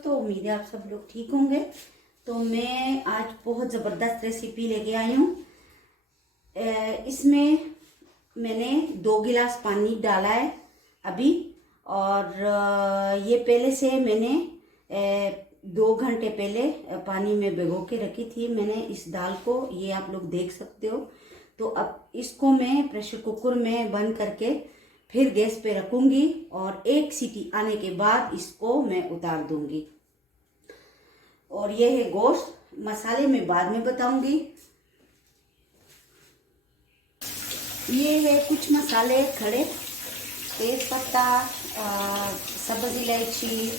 दोस्तों, उम्मीद है आप सब लोग ठीक होंगे। तो मैं आज बहुत ज़बरदस्त रेसिपी लेके आई हूँ। इसमें मैंने 2 गिलास पानी डाला है अभी, और ये पहले से मैंने 2 घंटे पहले पानी में भिगो के रखी थी मैंने इस दाल को, ये आप लोग देख सकते हो। तो अब इसको मैं प्रेशर कुकर में बंद करके फिर गैस पे रखूंगी और 1 सीटी आने के बाद इसको मैं उतार दूंगी। और ये है गोश्त, मसाले मैं बाद में बताऊंगी। ये है कुछ मसाले खड़े, तेज पत्ता, सब्ज़ इलायची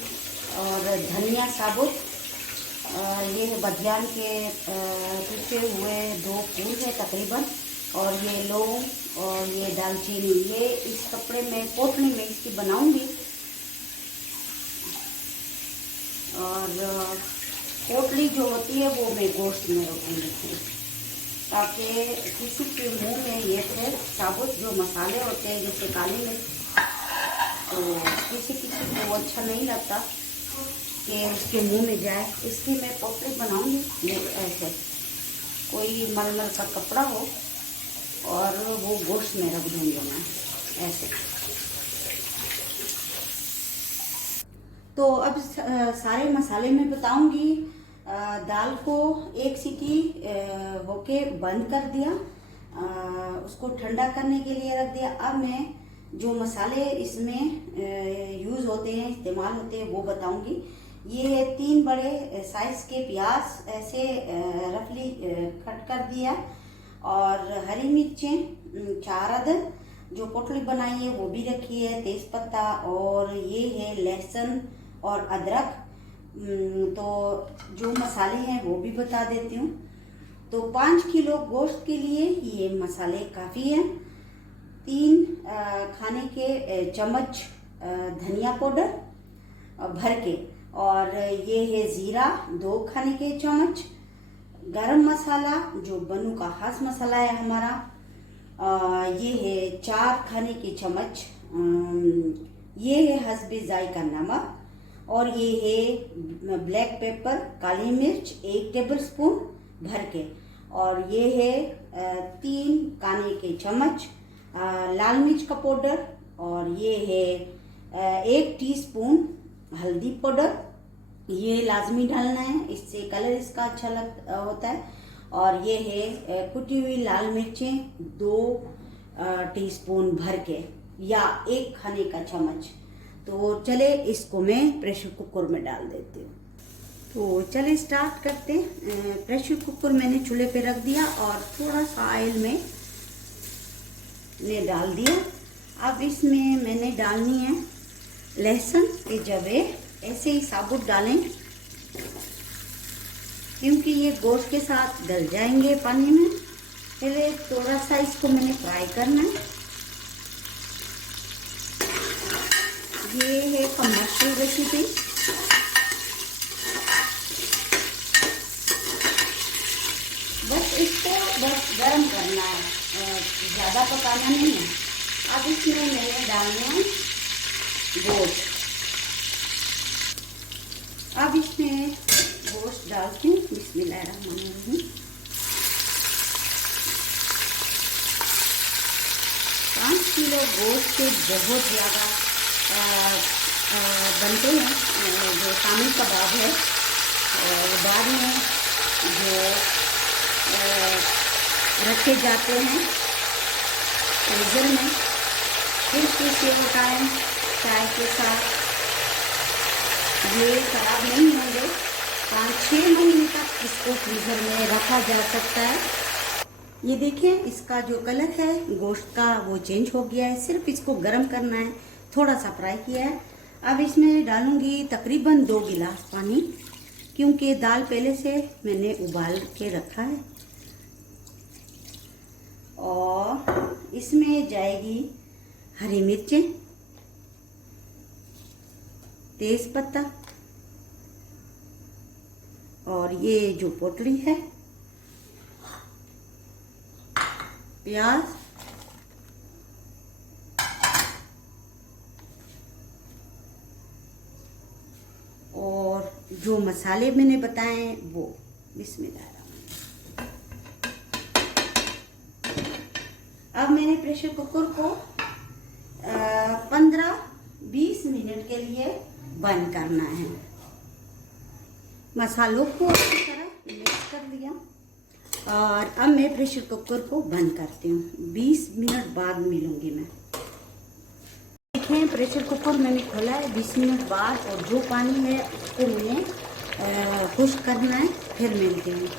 और धनिया साबुत। ये है बदियान के पिसे हुए 2 फूल है तकरीबन, और ये लौंग और ये दालचीनी। ये इस कपड़े में पोटली में इसकी बनाऊंगी, और पोटली जो होती है वो मैं गोश्त में रखूँगी, ताकि किसी के मुंह में ये फिर साबुत जो मसाले होते हैं जैसे काली मिर्च, तो किसी को वो अच्छा नहीं लगता कि उसके मुंह में जाए, इसकी मैं पोटली बनाऊंगी। ये ऐसे कोई मलमल का कपड़ा हो और वो गोश्त में रख दूंगी मैं ऐसे। तो अब सारे मसाले मैं बताऊंगी। दाल को 1 सीटी होके बंद कर दिया, उसको ठंडा करने के लिए रख दिया। अब मैं जो मसाले इसमें यूज़ होते हैं, इस्तेमाल होते हैं, वो बताऊंगी। ये 3 बड़े साइज़ के प्याज ऐसे रफली कट कर दिया, और हरी मिर्चें 4 अदद जो पोटली बनाई है वो भी रखी है, तेज पत्ता, और ये है लहसुन और अदरक। तो जो मसाले हैं वो भी बता देती हूँ। तो 5 किलो गोश्त के लिए ये मसाले काफ़ी हैं। 3 खाने के चम्मच धनिया पाउडर भर के, और ये है ज़ीरा 2 खाने के चम्मच, गरम मसाला जो बनू का खास मसाला है हमारा, ये है 4 खाने के चम्मच, ये है हस्बे जायका नमक, और ये है ब्लैक पेपर काली मिर्च 1 टेबलस्पून भर के, और ये है 3 खाने के चम्मच लाल मिर्च का पाउडर, और ये है 1 टीस्पून हल्दी पाउडर। ये लाजमी डालना है, इससे कलर इसका अच्छा होता है। और ये है कुटी हुई लाल मिर्चें 2 टीस्पून भर के, या 1 खाने का चम्मच। तो चले इसको मैं प्रेशर कुकर में डाल देती हूँ। तो चले स्टार्ट करते। प्रेशर कुकर मैंने चूल्हे पे रख दिया और थोड़ा सा ऑयल में डाल दिया। अब इसमें मैंने डालनी है लहसुन के जवे, ऐसे ही साबुत डालें क्योंकि ये गोश्त के साथ गल जाएंगे पानी में। पहले थोड़ा सा इसको मैंने फ्राई करना है। ये है कमर्शियल रेसिपी। बस इसको गरम करना है, ज़्यादा पकाना नहीं है। अब इसमें मैंने डालना है गोश्त। अब इसमें गोश्त डालती हूँ, बिस्मिल्लाहिर्रहमानिर्रहीम। 5 किलो गोश्त के बहुत ज़्यादा बनते हैं जो शामी कबाब है, और बाद में जो रखे जाते हैं फ्रीजर में, फिर किसी टाइम चाय के साथ ये खराब नहीं होंगे। 5-6 महीने तक इसको फ्रीजर में रखा जा सकता है। ये देखिए इसका जो कलर है गोश्त का वो चेंज हो गया है। सिर्फ इसको गर्म करना है, थोड़ा सा फ्राई किया है। अब इसमें डालूंगी तकरीबन 2 गिलास पानी, क्योंकि दाल पहले से मैंने उबाल के रखा है। और इसमें जाएगी हरी मिर्चें, तेज पत्ता, और ये जो पोटली है, प्याज, और जो मसाले मैंने बताए वो। बिस्मिल्लाह। अब मैंने प्रेशर कुकर को 15-20 मिनट के लिए बंद करना है। मसालों को अच्छी तरह मिक्स कर दिया और अब मैं प्रेशर कुकर को बंद करती हूँ। 20 मिनट बाद मिलूंगी मैं। देखें, प्रेशर कुकर मैंने खोला है 20 मिनट बाद, और जो पानी है उसको मैंने खुश्क करना है, फिर मिलते हैं।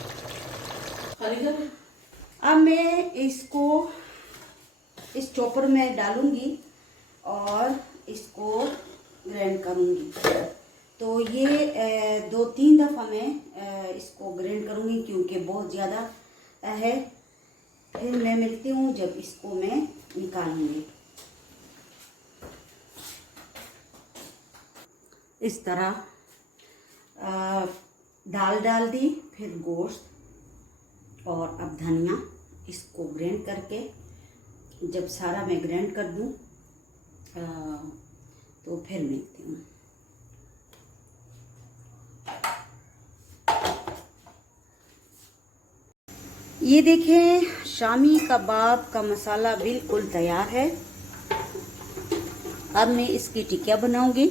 अब मैं इसको इस चॉपर में डालूंगी और इसको ग्राइंड करूंगी। तो ये 2-3 दफ़ा मैं इसको ग्राइंड करूंगी क्योंकि बहुत ज़्यादा है। फिर मैं मिलती हूँ जब इसको मैं निकालूंगी। इस तरह दाल डाल दी, फिर गोश्त और अब धनिया, इसको ग्राइंड करके जब सारा मैं ग्राइंड कर दूँ तो फिर मिलती हूँ। ये देखें, शामी कबाब का मसाला बिल्कुल तैयार है। अब मैं इसकी टिक्कियाँ बनाऊंगी।